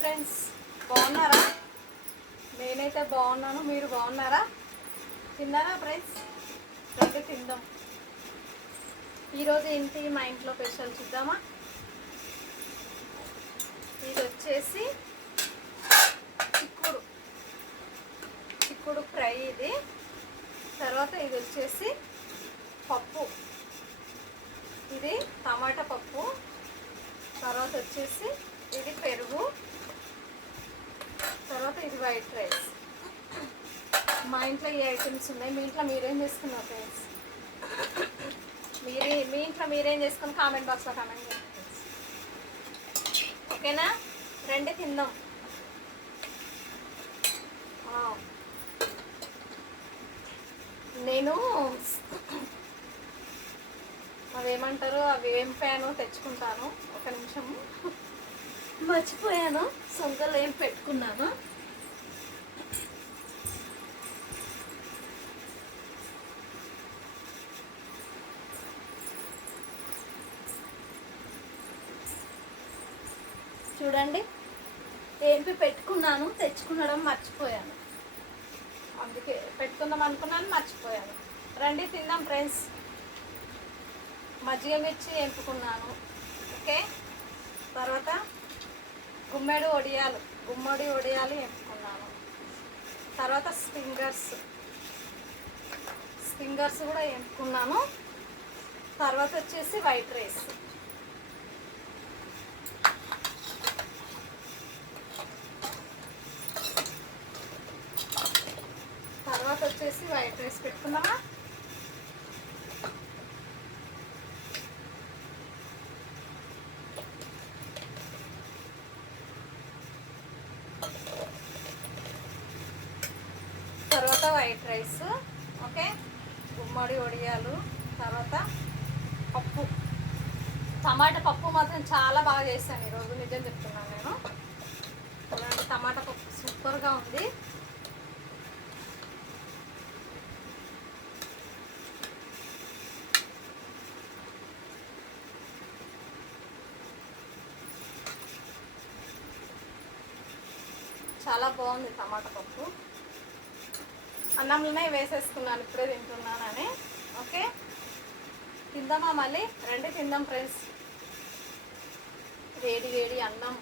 Friends, బాగున్నారా? నేనైతే బాగున్నాను. మీరు బాగున్నారా? తిన్నారా ఫ్రెండ్స్? రండి తిందాం. ఈరోజు ఏంటి మా ఇంట్లో స్పెషల్ చూద్దామా? ఇది వచ్చేసి చిక్కుడు ఫ్రై. ఇది తర్వాత ఇది వచ్చేసి పప్పు, ఇది టమాటా పప్పు. తర్వాత వచ్చేసి ఇది పెరుగు. తర్వాత ఇది వైట్ రైస్. మా ఇంట్లో ఈ ఐటమ్స్ ఉన్నాయి. మీ ఇంట్లో మీరేం చేసుకున్నారు ఫ్రెండ్స్? మీ ఇంట్లో మీరేం చేసుకుని కామెంట్ బాక్స్లో కామెంట్ చేయండి ఫ్రెండ్స్. ఓకేనా? రండి తిందాం. నేను అవేమంటారు, అవి ఏం ఫ్యాను తెచ్చుకుంటాను. ఒక నిమిషం మర్చిపోయాను. సొంతలో ఏం పెట్టుకున్నాను. చూడండి, ఏంపి పెట్టుకున్నాను, తెచ్చుకునడం మర్చిపోయాను. అందుకే పెట్టుకుందాం అనుకున్నాను, మర్చిపోయాను. రండి తిందాం ఫ్రెండ్స్. మజ్జిగ మిర్చి ఎంపుకున్నాను. ఓకే, తర్వాత గుమ్మడి ఒడియాలు ఎంపుకున్నాను. తర్వాత స్ప్రింగర్స్ కూడా ఎంపుకున్నాను. తర్వాత వచ్చేసి వైట్ రైస్. పెట్టుకున్నామా? తర్వాత వైట్ రైస్. ఓకే, గుమ్మడి ఒడియాలు. తర్వాత పప్పు, టమాటా పప్పు మాత్రం చాలా బాగా చేశాను ఈరోజు. నిజం చెప్తున్నాను నేను. చూడండి, టమాటా పప్పు సూపర్గా ఉంది. చాలా బాగుంది టమాటా పప్పు. అన్నంలోనే వేసేసుకున్నాను, ఇప్పుడే తింటున్నానని. ఓకే, తిందామా మళ్ళీ? రండి తిందాం ఫ్రెండ్స్. వేడి వేడి అన్నం,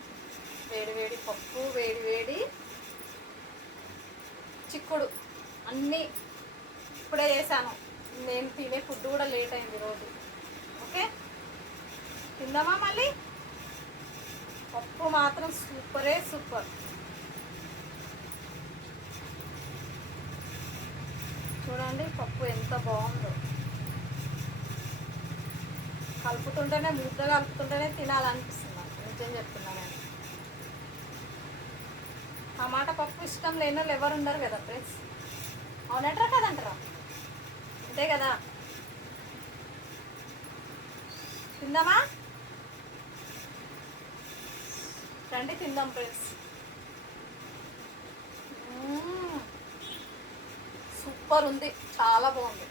వేడి వేడి పప్పు, వేడి వేడి చిక్కుడు, అన్నీ ఇప్పుడే చేశాను. నేను తినే ఫుడ్ కూడా లేట్ అయింది ఈరోజు. ఓకే, తిందామా మళ్ళీ? పప్పు మాత్రం సూపర్. చూడండి పప్పు ఎంత బాగుందో. ముద్ద కలుపుతుంటేనే తినాలనిపిస్తుంది నాకు. నిజం చెప్తున్నా నేను. టమాటా పప్పు ఇష్టం లేని వాళ్ళు ఎవరు ఉండరు కదా ఫ్రెండ్స్. అవునంటారా కదంటారా? అంతే కదా. తిందామా? రండి తిందాం ఫ్రెండ్స్. సూపర్ ఉంది, చాలా బాగుంది.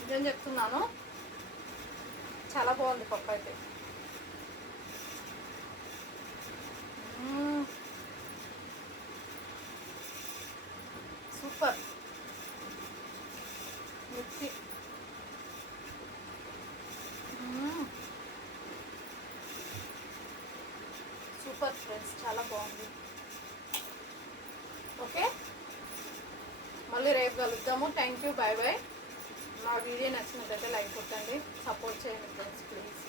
నిజం చెప్తున్నాను, చాలా బాగుంది పప్పు అయితే. సూపర్. మిర్చి సూపర్ ఫ్రెండ్స్, చాలా బాగుంది. ఓకే, మళ్ళీ రేపు కలుద్దాము. Thank you, bye bye. నా వీడియో నచ్చినట్లయితే లైక్ కొట్టండి, సపోర్ట్ చేయండి ఫ్రెండ్స్ ప్లీజ్.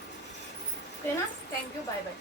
ఓకేనా? Thank you, bye bye.